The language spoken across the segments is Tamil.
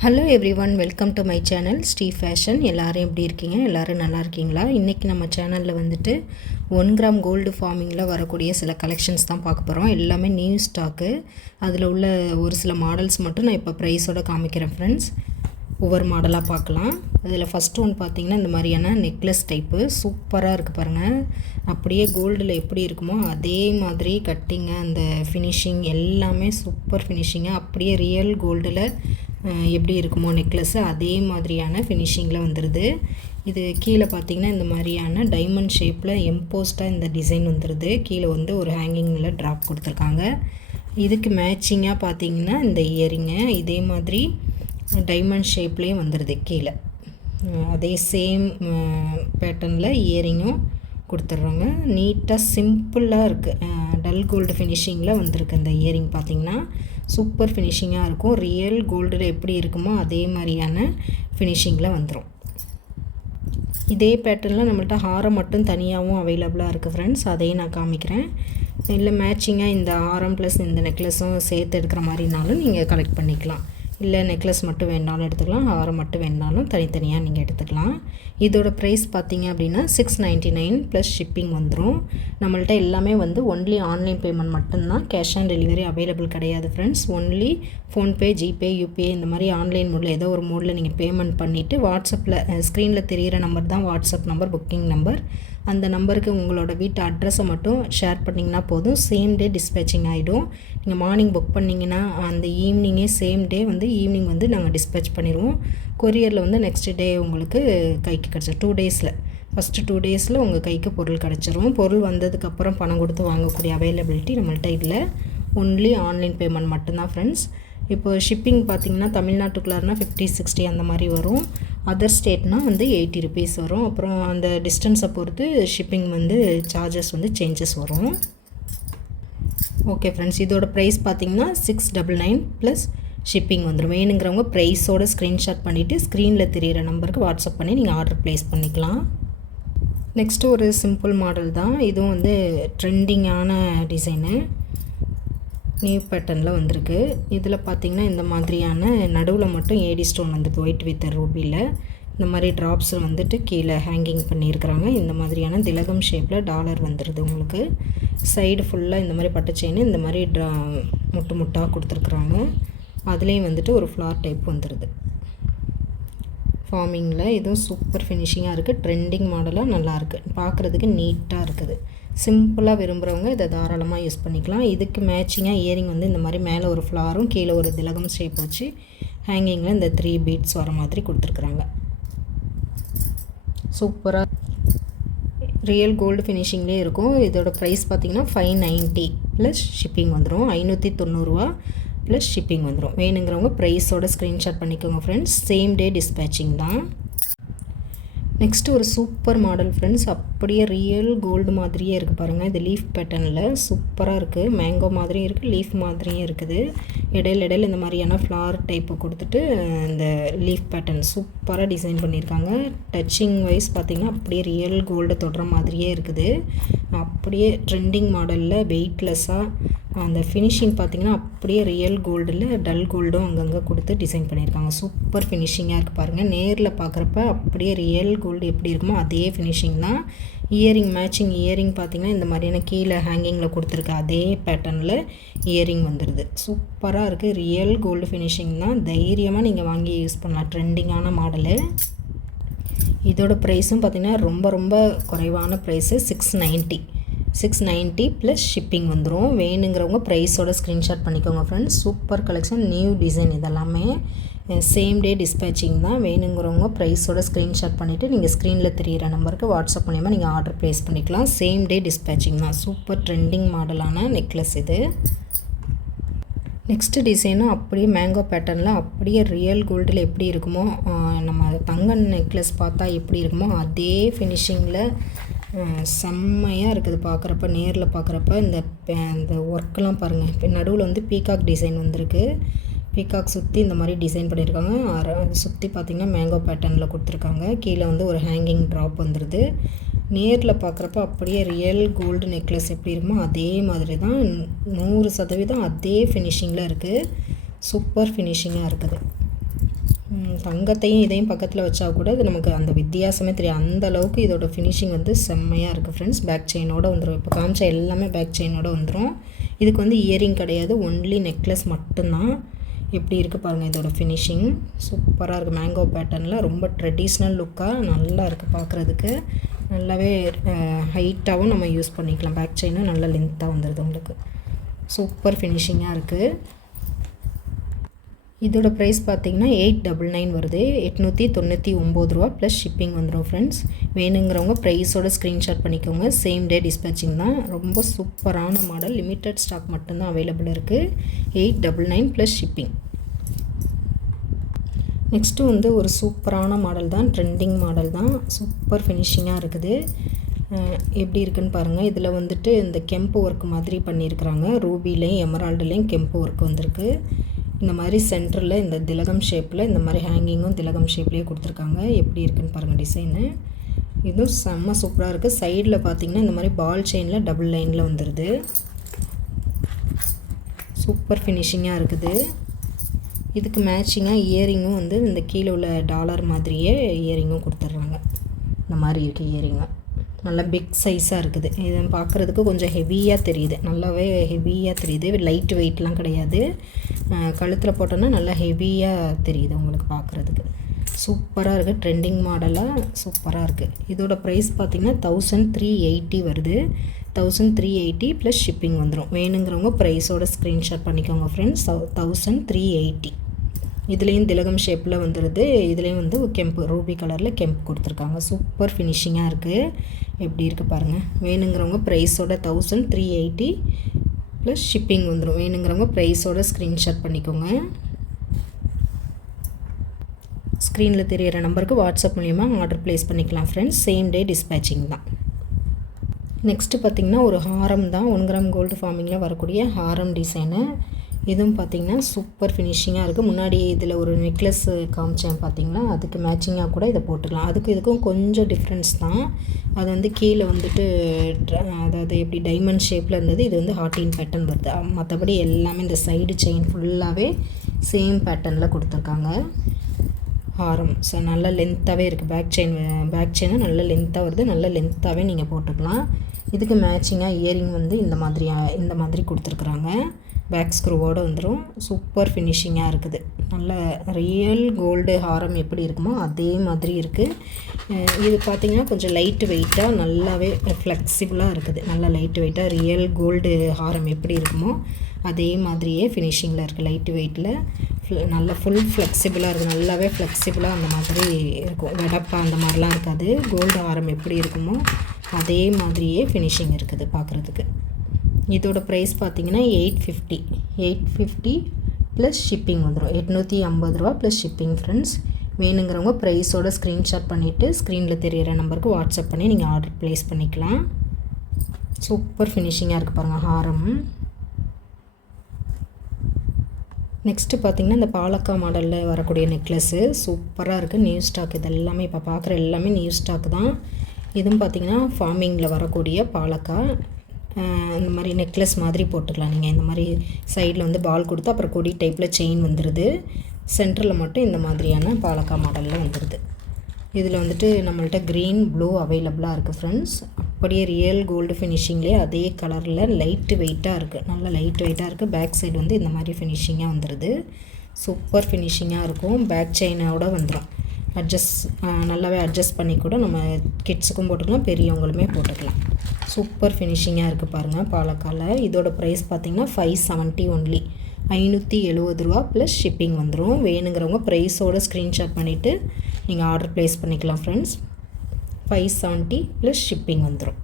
Hello everyone, welcome to my channel Sri fashion. எல்லோரும் எப்படி இருக்கீங்க? எல்லோரும் நல்லா இருக்கீங்களா? இன்றைக்கி நம்ம சேனலில் வந்துட்டு 1 கிராம் கோல்டு ஃபார்மிங்கில் வரக்கூடிய சில கலெக்ஷன்ஸ் தான் பார்க்க போகிறோம். எல்லாமே நியூ ஸ்டாக்கு. அதில் உள்ள ஒரு சில மாடல்ஸ் மட்டும் நான் இப்போ ப்ரைஸோடு காமிக்கிறேன் ஃப்ரெண்ட்ஸ். ஒவ்வொரு மாடலாக பார்க்கலாம். அதில் ஃபஸ்ட்டு ஒன்று பார்த்திங்கன்னா இந்த மாதிரியான நெக்லஸ் டைப்பு சூப்பராக இருக்குது பாருங்கள். அப்படியே கோல்டில் எப்படி இருக்குமோ அதே மாதிரி கட்டிங்க, அந்த ஃபினிஷிங் எல்லாமே சூப்பர் ஃபினிஷிங்காக அப்படியே ரியல் கோல்டில் எப்படி இருக்குமோ நெக்லஸ்ஸு அதே மாதிரியான ஃபினிஷிங்கில் வந்துடுது. இது கீழே பார்த்திங்கன்னா இந்த மாதிரியான டைமண்ட் ஷேப்பில் எம்போஸ்டாக இந்த டிசைன் வந்துடுது. கீழே வந்து ஒரு ஹேங்கிங்கில் ட்ராப் கொடுத்துருக்காங்க. இதுக்கு மேட்சிங்காக பார்த்திங்கன்னா இந்த இயரிங்கு இதே மாதிரி டைமண்ட் ஷேப்லேயும் வந்துடுது. கீழே அதே சேம் பேட்டர்னில் இயரிங்கும் கொடுத்துட்றாங்க. நீட்டாக சிம்பிளாக இருக்குது. டல் கோல்டு ஃபினிஷிங்கில் வந்திருக்கு. இந்த இயரிங் பார்த்திங்கன்னா சூப்பர் ஃபினிஷிங்காக இருக்கும். ரியல் கோல்டில் எப்படி இருக்குமோ அதே மாதிரியான ஃபினிஷிங்கில் வந்துடும். இதே பேட்டர்னில் நம்மள்ட்ட ஹாரம் மட்டும் தனியாகவும் அவைலபிளாக இருக்குது ஃப்ரெண்ட்ஸ். அதையும் நான் காமிக்கிறேன். இல்லை மேட்சிங்காக இந்த ஹாரம் ப்ளஸ் இந்த நெக்லஸும் சேர்த்து எடுக்கிற மாதிரினாலும் நீங்கள் கலெக்ட் பண்ணிக்கலாம். இல்லை நெக்லஸ் மட்டும் வேணாலும் எடுத்துக்கலாம், ஹாரம் மட்டும் வேணாலும் தனித்தனியாக நீங்கள் எடுத்துக்கலாம். இதோட ப்ரைஸ் பார்த்திங்க அப்படின்னா 699 ப்ளஸ் ஷிப்பிங் வந்துடும். நம்மள்ட்ட எல்லாமே வந்து ஒன்லி ஆன்லைன் பேமெண்ட் மட்டும்தான், கேஷ் ஆன் டெலிவரி அவைலபிள் கிடையாது friends. Only PhonePe, GPay, UPI இந்த மாதிரி ஆன்லைன் மோடில் ஏதோ ஒரு மோடில் நீங்கள் பேமெண்ட் பண்ணிவிட்டு வாட்ஸ்அப்பில் ஸ்க்ரீனில் தெரிகிற நம்பர் தான் வாட்ஸ்அப் நம்பர், புக்கிங் நம்பர். அந்த நம்பருக்கு உங்களோட வீட்டு அட்ரஸை மட்டும் ஷேர் பண்ணிங்கன்னா போதும். சேம் டே டிஸ்பேச்சிங் ஆகிடும். நீங்கள் மார்னிங் புக் பண்ணிங்கன்னா அந்த ஈவினிங்கே சேம் டே வந்து ஈவினிங் வந்து நாங்கள் டிஸ்பேச் பண்ணிடுவோம். கொரியரில் வந்து நெக்ஸ்ட் டே உங்களுக்கு கைக்கு கிடச்சிடும். 2 டேஸில் ஃபஸ்ட்டு 2 டேஸில் உங்கள் கைக்கு பொருள் கிடச்சிரும். பொருள் வந்ததுக்கப்புறம் பணம் கொடுத்து வாங்கக்கூடிய அவைலபிலிட்டி நம்மள்ட்ட இல்லை. ஒன்லி ஆன்லைன் பேமெண்ட் மட்டும்தான் ஃப்ரெண்ட்ஸ். இப்போ ஷிப்பிங் பார்த்திங்கன்னா தமிழ்நாட்டுக்குள்ளாருனா 50-60 அந்த மாதிரி வரும். அதர் ஸ்டேட்னால் வந்து 80 ருபீஸ் வரும். அப்புறம் அந்த டிஸ்டன்ஸை பொறுத்து ஷிப்பிங் வந்து சார்ஜஸ் வந்து சேஞ்சஸ் வரும். ஓகே ஃப்ரெண்ட்ஸ், இதோட ப்ரைஸ் பார்த்திங்கன்னா 699 ப்ளஸ் ஷிப்பிங் வந்துடும். வேணுங்கிறவங்க ப்ரைஸோட ஸ்க்ரீன்ஷாட் பண்ணிவிட்டு ஸ்க்ரீனில் தெரிகிற நம்பருக்கு வாட்ஸ்அப் பண்ணி நீங்கள் ஆர்டர் ப்ளேஸ் பண்ணிக்கலாம். நெக்ஸ்ட்டு ஒரு சிம்பிள் மாடல் தான். இதுவும் வந்து ட்ரெண்டிங்கான டிசைனு, நியூ பேட்டர்னில் வந்திருக்கு. இதில் பார்த்திங்கன்னா இந்த மாதிரியான நடுவில் மட்டும் ஏடி ஸ்டோன் வந்துட்டு ஒயிட் வித் ரூபியில் இந்த மாதிரி ட்ராப்ஸ் வந்துட்டு கீழே ஹேங்கிங் பண்ணியிருக்கிறாங்க. இந்த மாதிரியான திலகம் ஷேப்பில் டாலர் வந்துடுது உங்களுக்கு. சைடு ஃபுல்லாக இந்த மாதிரி பட்டு செயின் இந்த மாதிரி முட்டாக கொடுத்துருக்குறாங்க. அதுலேயும் வந்துட்டு ஒரு ஃப்ளார் டைப் வந்துடுது ஃபார்மிங்கில். இதுவும் சூப்பர் ஃபினிஷிங்காக இருக்குது. ட்ரெண்டிங் மாடலாக நல்லாயிருக்கு, பார்க்குறதுக்கு நீட்டாக இருக்குது. சிம்பிளாக விரும்புகிறவங்க இதை தாராளமாக யூஸ் பண்ணிக்கலாம். இதுக்கு மேட்சிங்காக இயரிங் வந்து இந்த மாதிரி மேலே ஒரு ஃப்ளாரும் கீழே ஒரு திலகம் ஷேப் வச்சு ஹேங்கிங்கில் இந்த 3 பீட்ஸ் வர மாதிரி கொடுத்துருக்குறாங்க. சூப்பராக ரியல் கோல்டு ஃபினிஷிங்லேயே இருக்கும். இதோட ப்ரைஸ் பார்த்திங்கன்னா 590 ப்ளஸ் ஷிப்பிங் வந்துடும். 590 ரூபா ப்ளஸ் ஷிப்பிங் வந்துடும். வேணுங்கிறவங்க ப்ரைஸோட ஸ்க்ரீன்ஷாட் பண்ணிக்கோங்க ஃப்ரெண்ட்ஸ். சேம் டே டிஸ்பேச்சிங் தான். நெக்ஸ்ட்டு ஒரு சூப்பர் மாடல் ஃப்ரெண்ட்ஸ். அப்படியே ரியல் கோல்டு மாதிரியே இருக்குது பாருங்கள். இது லீஃப் பேட்டர்னில் சூப்பராக இருக்குது. மேங்கோ மாதிரியும் இருக்குது, லீஃப் மாதிரியும் இருக்குது. இடையில இந்த மாதிரியான ஃப்ளார் டைப்பு கொடுத்துட்டு இந்த லீஃப் பேட்டர்ன் சூப்பராக டிசைன் பண்ணியிருக்காங்க. டச்சிங் வைஸ் பார்த்திங்கன்னா அப்படியே ரியல் கோல்டு தொடுற மாதிரியே இருக்குது. அப்படியே ட்ரெண்டிங் மாடலில் வெயிட்லெஸ்ஸாக அந்த ஃபினிஷிங் பார்த்திங்கன்னா அப்படியே ரியல் கோல்டில் டல் கோல்டும் அங்கங்கே கொடுத்து டிசைன் பண்ணியிருக்காங்க. சூப்பர் ஃபினிஷிங்காக இருக்குது பாருங்கள். நேரில் பார்க்குறப்ப அப்படியே ரியல் கோல்டு எப்படி இருக்குமோ அதே ஃபினிஷிங் தான். இயரிங் மேட்சிங் இயரிங் பார்த்திங்கன்னா இந்த மாதிரியான கீழே ஹேங்கிங்கில் கொடுத்துருக்க அதே பேட்டர்னில் இயரிங் வந்துடுது. சூப்பராக இருக்குது. ரியல் கோல்டு ஃபினிஷிங் தான். தைரியமாக நீங்கள் வாங்கி யூஸ் பண்ணலாம். ட்ரெண்டிங்கான மாடலு. இதோட ப்ரைஸும் பார்த்திங்கன்னா ரொம்ப ரொம்ப குறைவான ப்ரைஸு 690 ப்ளஸ் ஷிப்பிங் வந்துடும். வேணுங்கிறவங்க ப்ரைஸோட ஸ்க்ரீன்ஷாட் பண்ணிக்கோங்க friends. Super collection, new design. இதெல்லாமே சேம் டே டிஸ்பேச்சிங் தான். வேணுங்கிறவங்க ப்ரைஸோட ஸ்க்ரீன்ஷாட் பண்ணிவிட்டு நீங்கள் ஸ்க்ரீனில் தெரிகிற நம்பருக்கு வாட்ஸ்அப் மூலிமா நீங்கள் ஆர்டர் ப்ளேஸ் பண்ணிக்கலாம். சேம் டே டிஸ்பேச்சிங் தான். சூப்பர் ட்ரெண்டிங் மாடலான நெக்லஸ் இது. நெக்ஸ்ட்டு டிசைனும் அப்படியே மேங்கோ பேட்டர்னில் அப்படியே ரியல் கோல்டில் எப்படி இருக்குமோ நம்ம தங்க நெக்லஸ் பார்த்தா எப்படி இருக்குமோ அதே ஃபினிஷிங்கில் செம்மையாக இருக்குது பார்க்குறப்ப. நேரில் பார்க்குறப்ப இந்த ஒர்க்கெலாம் பாருங்கள். இப்போ நடுவில் வந்து பீகாக் டிசைன் வந்திருக்கு. பீகாக் சுற்றி இந்த மாதிரி டிசைன் பண்ணியிருக்காங்க. சுற்றி பார்த்திங்கன்னா மேங்கோ பேட்டர்னில் கொடுத்துருக்காங்க. கீழே வந்து ஒரு ஹேங்கிங் ட்ராப் வந்துடுது. நேரில் பார்க்குறப்ப அப்படியே ரியல் கோல்டு நெக்லஸ் எப்படி இருக்குமோ அதே மாதிரி தான் 100% அதே ஃபினிஷிங்கில் இருக்குது. சூப்பர் ஃபினிஷிங்காக இருக்குது. தங்கத்தையும் இதையும் பக்கத்தில் வச்சா கூட இது நமக்கு அந்த வித்தியாசமே தெரியும். அந்த அளவுக்கு இதோட ஃபினிஷிங் வந்து செம்மையாக இருக்குது ஃப்ரெண்ட்ஸ். பேக் செயினோடு வந்துடும். இப்போ காமிச்ச எல்லாமே பேக் செயினோடு வந்துடும். இதுக்கு வந்து இயரிங் கிடையாது, ஒன்லி நெக்லஸ் மட்டும்தான். எப்படி இருக்குது பாருங்கள் இதோட ஃபினிஷிங். சூப்பராக இருக்குது. மேங்கோ பேட்டர்னில் ரொம்ப ட்ரெடிஷ்னல் லுக்காக நல்லா இருக்குது பார்க்குறதுக்கு. நல்லாவே ஹைட்டாகவும் நம்ம யூஸ் பண்ணிக்கலாம். பேக் செயினும் நல்லா லென்த்தாக வந்துடுது உங்களுக்கு. சூப்பர் ஃபினிஷிங்காக இருக்குது. இதோட ப்ரைஸ் பார்த்திங்கன்னா 899 வருது. 899 ரூபா ப்ளஸ் ஷிப்பிங் வந்துடும் ஃப்ரெண்ட்ஸ். வேணுங்கிறவங்க ப்ரைஸோட ஸ்க்ரீன்ஷாட் பண்ணிக்கோங்க. சேம் டே டிஸ்பேச்சிங் தான். ரொம்ப சூப்பரான மாடல். லிமிட்டட் ஸ்டாக் மட்டும்தான் அவைலபிள் இருக்குது. 899 ப்ளஸ் ஷிப்பிங். நெக்ஸ்ட்டு வந்து ஒரு சூப்பரான மாடல் தான், ட்ரெண்டிங் மாடல் தான். சூப்பர் ஃபினிஷிங்காக இருக்குது. எப்படி இருக்குன்னு பாருங்கள். இதில் வந்துட்டு இந்த கெம்பு ஒர்க் மாதிரி பண்ணியிருக்கிறாங்க. ரூபிலையும் எமரால்டுலேயும் கெம்பு ஒர்க் வந்திருக்கு. இந்த மாதிரி சென்டரில் இந்த திலகம் ஷேப்பில் இந்த மாதிரி ஹேங்கிங்கும் திலகம் ஷேப்லேயே கொடுத்துருக்காங்க. எப்படி இருக்குன்னு பாருங்கள் டிசைனு. இதுவும் செம்ம சூப்பராக இருக்குது. சைடில் பார்த்திங்கன்னா இந்த மாதிரி பால் செயினில் டபுள் லைனில் வந்துடுது. சூப்பர் ஃபினிஷிங்காக இருக்குது. இதுக்கு மேட்சிங்காக இயரிங்கும் வந்து இந்த கீழே உள்ள டாலர் மாதிரியே இயரிங்கும் கொடுத்துட்றாங்க. இந்த மாதிரி இருக்குது இயரிங்கும். நல்லா பிக் சைஸாக இருக்குது. இது பார்க்குறதுக்கு கொஞ்சம் ஹெவியாக தெரியுது. நல்லாவே ஹெவியாக தெரியுது. லைட் வெயிட்லாம் கிடையாது. கழுத்தில் போட்டோன்னா நல்லா ஹெவியாக தெரியுது உங்களுக்கு பார்க்குறதுக்கு. சூப்பராக இருக்குது. ட்ரெண்டிங் மாடலாக சூப்பராக இருக்குது. இதோட ப்ரைஸ் பார்த்திங்கன்னா 1380 வருது. 1380 ப்ளஸ் ஷிப்பிங் வந்துடும். வேணுங்கிறவங்க ப்ரைஸோட ஸ்க்ரீன்ஷாட் பண்ணிக்கோங்க ஃப்ரெண்ட்ஸ். 1380. இதுலேயும் திலகம் ஷேப்பில் வந்துடுது. இதுலேயும் வந்து கெம்பு ரூபி கலரில் கெம்பு கொடுத்துருக்காங்க. சூப்பர் ஃபினிஷிங்காக இருக்குது. எப்படி இருக்குது பாருங்கள். வேணுங்கிறவங்க ப்ரைஸோட 1380 ப்ளஸ் ஷிப்பிங் வந்துடும். வேணுங்கிறவங்க ப்ரைஸோட ஸ்க்ரீன்ஷாட் பண்ணிக்கோங்க. ஸ்க்ரீனில் தெரிகிற நம்பருக்கு வாட்ஸ்அப் மூலியமாக ஆர்டர் ப்ளேஸ் பண்ணிக்கலாம் ஃப்ரெண்ட்ஸ். சேம் டே டிஸ்பேச்சிங் தான். நெக்ஸ்ட்டு பார்த்திங்கன்னா ஒரு ஹாரம் தான். 1 கிராம் கோல்டு ஃபார்மிங்கில் வரக்கூடிய ஹாரம் டிசைனு. இதுவும் பார்த்திங்கன்னா சூப்பர் ஃபினிஷிங்காக இருக்குது. முன்னாடி இதில் ஒரு நெக்லஸ் காமிச்சேன் பார்த்திங்களா, அதுக்கு மேட்சிங்காக கூட இதை போட்டுக்கலாம். அதுக்கு இதுக்கும் கொஞ்சம் டிஃப்ரென்ஸ் தான். அது வந்து கீழே வந்துட்டு அதாவது எப்படி டைமண்ட் ஷேப்பில் இருந்தது, இது வந்து ஹார்டின் பேட்டர்ன் வருது. மற்றபடி எல்லாமே இந்த சைடு செயின் ஃபுல்லாகவே சேம் பேட்டர்னில் கொடுத்துருக்காங்க. ஹாரம் நல்லா லென்த்தாகவே இருக்குது. பேக் செயினும் நல்ல லென்த்தாக வருது. நல்ல லென்த்தாகவே நீங்கள் போட்டுக்கலாம். இதுக்கு மேட்சிங்காக இயரிங் வந்து இந்த மாதிரி கொடுத்துருக்குறாங்க. பேக் ஸ்க்ரூவோடு வந்துடும். சூப்பர் ஃபினிஷிங்காக இருக்குது. நல்ல ரியல் கோல்டு ஹாரம் எப்படி இருக்குமோ அதே மாதிரி இருக்குது. இது பார்த்திங்கன்னா கொஞ்சம் லைட்டு வெயிட்டாக நல்லாவே ஃப்ளெக்சிபிளாக இருக்குது. நல்லா லைட்டு வெயிட்டாக ரியல் கோல்டு ஹாரம் எப்படி இருக்குமோ அதே மாதிரியே ஃபினிஷிங்கில் இருக்குது. லைட்டு வெயிட்டில் நல்லா ஃபுல் ஃப்ளெக்சிபிளாக இருக்குது. நல்லாவே ஃப்ளெக்சிபிளாக அந்த மாதிரி இருக்கும். வெடப்பா அந்த மாதிரிலாம் இருக்காது. கோல்டு ஹாரம் எப்படி இருக்குமோ அதே மாதிரியே ஃபினிஷிங் இருக்குது பார்க்குறதுக்கு. இதோட ப்ரைஸ் பார்த்திங்கன்னா 850 ப்ளஸ் ஷிப்பிங் வந்துடும். 850 ரூபா ப்ளஸ் ஷிப்பிங் ஃப்ரெண்ட்ஸ். வேணுங்கிறவங்க ப்ரைஸோட ஸ்க்ரீன்ஷாட் பண்ணிவிட்டு ஸ்க்ரீனில் தெரிகிற நம்பருக்கு வாட்ஸ்அப் பண்ணி நீங்கள் ஆர்டர் ப்ளேஸ் பண்ணிக்கலாம். சூப்பர் ஃபினிஷிங்காக இருக்குது பாருங்கள் ஹாரம். நெக்ஸ்ட்டு பார்த்திங்கன்னா இந்த பாலக்கா மாடலில் வரக்கூடிய நெக்லஸ்ஸு சூப்பராக இருக்குது. New stock. இது எல்லாமே இப்போ பார்க்குற எல்லாமே நியூ ஸ்டாக் தான். இதுவும் பார்த்திங்கன்னா ஃபார்மிங்கில் வரக்கூடிய பாலக்கா. இந்த மாதிரி நெக்லஸ் மாதிரி போட்டுக்கலாம் நீங்கள். இந்த மாதிரி சைடில் வந்து பால் கொடுத்து அப்புறம் கொடி டைப்பில் செயின் வந்துடுது. சென்டரில் மட்டும் இந்த மாதிரியான பாலக்கா மாடலில் வந்துடுது. இதில் வந்துட்டு நம்மள்ட்ட க்ரீன் ப்ளூ அவைலபிளாக இருக்குது ஃப்ரெண்ட்ஸ். அப்படியே ரியல் கோல்டு ஃபினிஷிங்லேயே அதே கலரில் லைட்டு வெயிட்டாக இருக்குது. நல்லா லைட் வெயிட்டாக இருக்குது. பேக் சைடு வந்து இந்த மாதிரி ஃபினிஷிங்காக வந்துடுது. சூப்பர் ஃபினிஷிங்காக இருக்கும். பேக் செயினோட வந்துடும். நல்லாவே அட்ஜஸ்ட் பண்ணி கூட நம்ம கிட்ஸுக்கும் போட்டுக்கலாம், பெரியவங்களுமே போட்டுக்கலாம். சூப்பர் ஃபினிஷிங்காக இருக்குது பாருங்கள் பாலக்காவில். இதோட ப்ரைஸ் பார்த்திங்கன்னா 570 ஒன்லி. 570 ரூபா ப்ளஸ் ஷிப்பிங் வந்துடும். வேணுங்கிறவங்க ப்ரைஸோட ஸ்க்ரீன்ஷாட் பண்ணிவிட்டு நீங்கள் ஆர்டர் ப்ளேஸ் பண்ணிக்கலாம் ஃப்ரெண்ட்ஸ். 570 ப்ளஸ் ஷிப்பிங் வந்துடும்.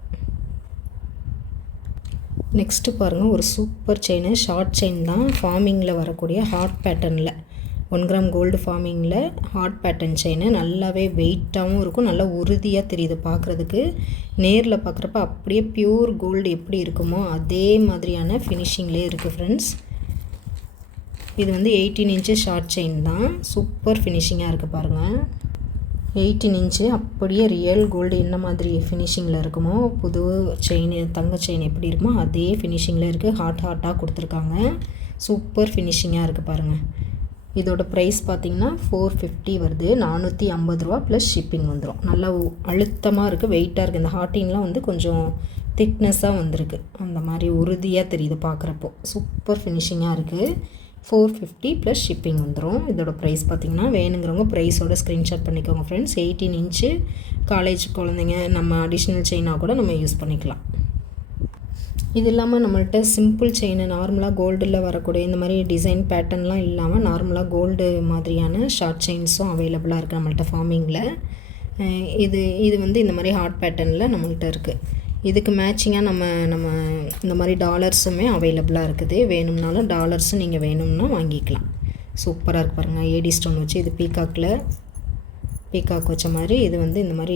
நெக்ஸ்ட்டு பாருங்கள் ஒரு சூப்பர் செயின். ஷார்ட் செயின் தான். ஃபார்மிங்கில் வரக்கூடிய ஹார்ட் பேட்டர்னில் 1 கிராம் கோல்டு ஃபார்மிங்கில் ஹார்ட் பேட்டர்ன் செயின். நல்லாவே வெயிட்டாகவும் இருக்கும். நல்லா உறுதியாக தெரியுது பார்க்குறதுக்கு. நேரில் பார்க்குறப்ப அப்படியே பியூர் கோல்டு எப்படி இருக்குமோ அதே மாதிரியான ஃபினிஷிங்லேயே இருக்குது ஃப்ரெண்ட்ஸ். இது வந்து 18 இன்ச்சு ஷார்ட் செயின் தான். சூப்பர் ஃபினிஷிங்காக இருக்குது பாருங்கள். 18 இன்ச்சு அப்படியே ரியல் கோல்டு என்ன மாதிரி ஃபினிஷிங்கில் இருக்குமோ புது செயின் தங்க செயின் எப்படி இருக்குமோ அதே ஃபினிஷிங்கில் இருக்குது. ஹார்ட்டாக கொடுத்துருக்காங்க. சூப்பர் ஃபினிஷிங்காக இருக்குது பாருங்கள். இதோட ப்ரைஸ் பார்த்திங்கன்னா 450 வருது. 450 ரூபா ப்ளஸ் ஷிப்பிங் வந்துடும். நல்லா அழுத்தமாக இருக்குது, வெயிட்டாக இருக்குது. இந்த ஹார்ட்டின்லாம் வந்து கொஞ்சம் திக்னஸாக வந்திருக்கு, அந்த மாதிரி உறுதியாக தெரியுது பார்க்குறப்போ. சூப்பர் ஃபினிஷிங்காக இருக்குது. 450 ப்ளஸ் ஷிப்பிங் வந்துடும். இதோட ப்ரைஸ் பார்த்திங்கன்னா வேணுங்கிறவங்க ப்ரைஸோட ஸ்க்ரீன்ஷாட் பண்ணிக்கோங்க ஃப்ரெண்ட்ஸ். 18 இன்ச்சு காலேஜ் குழந்தைங்க நம்ம அடிஷ்னல் செயினாக கூட நம்ம யூஸ் பண்ணிக்கலாம். இது இல்லாமல் நம்மள்கிட்ட சிம்பிள் செயின் நார்மலாக கோல்டில் வரக்கூடிய இந்த மாதிரி டிசைன் பேட்டர்ன்லாம் இல்லாமல் நார்மலாக கோல்டு மாதிரியான ஷார்ட் செயின்ஸும் அவைலபிளாக இருக்குது நம்மள்கிட்ட ஃபார்மிங்கில். இது வந்து இந்த மாதிரி ஹார்ட் பேட்டர்னில் நம்மள்கிட்ட இருக்குது. இதுக்கு மேட்சிங்காக நம்ம இந்த மாதிரி டாலர்ஸுமே அவைலபிளாக இருக்குது. வேணும்னாலும் டாலர்ஸும் நீங்கள் வேணும்னா வாங்கிக்கலாம். சூப்பராக இருக்குது பாருங்கள். ஏடி ஸ்டோன் வச்சு இது பீகாக் வச்ச மாதிரி, இது வந்து இந்த மாதிரி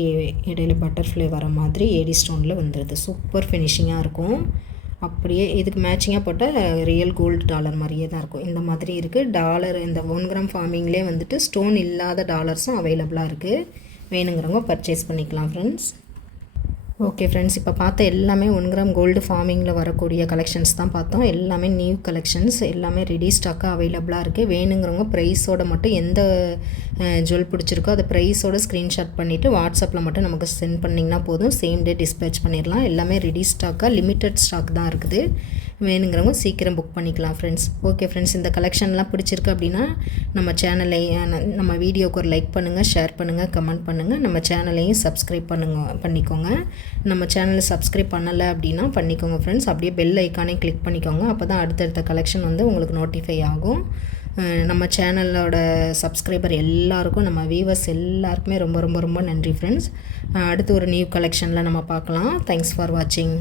இடையில பட்டர்ஃப்ளை வர மாதிரி ஏடி ஸ்டோனில் வந்துடுது. சூப்பர் ஃபினிஷிங்காக இருக்கும். அப்படியே இதுக்கு மேட்சிங்காக போட்டால் ரியல் கோல்டு டாலர் மாதிரியே தான் இருக்கும். இந்த மாதிரி இருக்குது டாலர். இந்த 1 கிராம் ஃபார்மிங்லேயே வந்துட்டு ஸ்டோன் இல்லாத டாலர்ஸும் அவைலபிளாக இருக்குது. வேணுங்கிறவங்க பர்ச்சேஸ் பண்ணிக்கலாம் ஃப்ரெண்ட்ஸ். ஓகே ஃப்ரெண்ட்ஸ், இப்போ பார்த்த எல்லாமே 1 கிராம் கோல்டு ஃபார்மிங்கில் வரக்கூடிய கலெக்ஷன்ஸ் தான் பார்த்தோம். எல்லாமே நியூ கலெக்ஷன்ஸ், எல்லாமே ரெடி ஸ்டாக்காக அவைலபிளாக இருக்குது. வேணுங்கிறவங்க ப்ரைஸோடு மட்டும் எந்த ஜுவல் பிடிச்சிருக்கோ அதை ப்ரைஸோடு ஸ்க்ரீன்ஷாட் பண்ணிவிட்டு வாட்ஸ்அப்பில் மட்டும் நமக்கு சென்ட் பண்ணிங்கன்னா போதும். சேம் டே டிஸ்பேச் பண்ணிடலாம். எல்லாமே ரெடி ஸ்டாக்காக லிமிட்டட் ஸ்டாக் தான் இருக்குது. வேணுங்கிறவங்க சீக்கிரம் புக் பண்ணிக்கலாம் ஃப்ரெண்ட்ஸ். ஓகே ஃப்ரெண்ட்ஸ், இந்த கலெக்ஷன்லாம் பிடிச்சிருக்கு அப்படின்னா நம்ம நம்ம வீடியோக்கு ஒரு லைக் பண்ணுங்கள், ஷேர் பண்ணுங்கள், கமெண்ட் பண்ணுங்கள். நம்ம சேனலையும் சப்ஸ்கிரைப் பண்ணிக்கோங்க. நம்ம சேனலை சப்ஸ்கிரைப் பண்ணலை அப்படின்னா பண்ணிக்கோங்க ஃப்ரெண்ட்ஸ். அப்படியே பெல் ஐக்கானே கிளிக் பண்ணிக்கோங்க. அப்போ தான் அடுத்தடுத்த கலெக்ஷன் வந்து உங்களுக்கு நோட்டிஃபை ஆகும். நம்ம சேனலோட சப்ஸ்கிரைபர் எல்லாருக்கும், நம்ம வியூவர்ஸ் எல்லாருக்குமே ரொம்ப ரொம்ப ரொம்ப நன்றி ஃப்ரெண்ட்ஸ். அடுத்து ஒரு நியூ கலெக்ஷனில் நம்ம பார்க்கலாம். தேங்க்ஸ் ஃபார் வாட்சிங்.